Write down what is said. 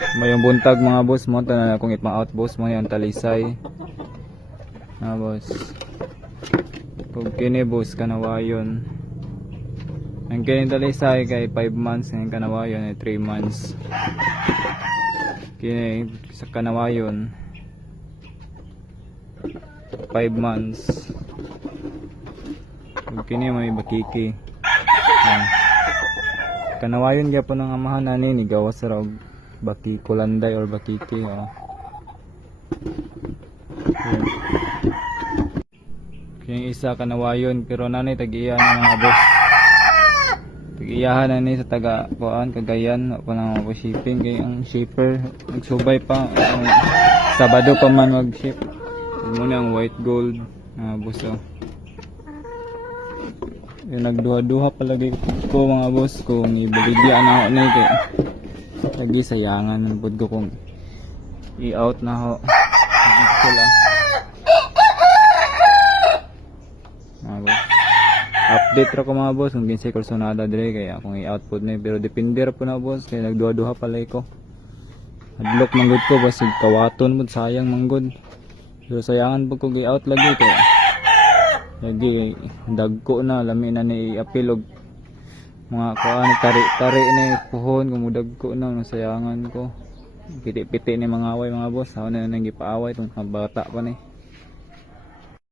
Mayong buntag mga boss mo tanan akong ipang-out boss mo yung talisay. Boss. Kung kini boss kanawayon. Ang kini talisay kay 5 months, ang kanawayon ay 3 months. Kini sa kanawayon 5 months. Kung kini may bakiki. Kanawayon gyapon ang amahan ani ni gawas ra og baki kulanday or bakiki. Kini isa kanawayon pero nanay tag-iya na mga boss. Tag-iyahan na ni sa taga kuan Cagayan pa nang mo shipping kay ang shipper nagsubay pa Sabado pa man mag-ship. Muna ang white gold boss. Yung nagduha-duha palagi ko mga boss kung ibaligyan na ako na kay lagi sayangan ng pod ko kung i-out na ako sila mga boss. Update ra ko mga boss kung kinsay kursunada dire kaya akong i-out pod na pero depende ra po na boss kaya nagduha-duha palagi ko. Hadlok manggod ko basig kawaton mo sayang manggod pero sayangan po ko i-out lagi kay lagi dagko na lami na ni apilog mga kuan tari ni puhon kumudagko na nasayangan ko piti-piti ni mga away mga boss ako na nang gipaaway tong bata pa ni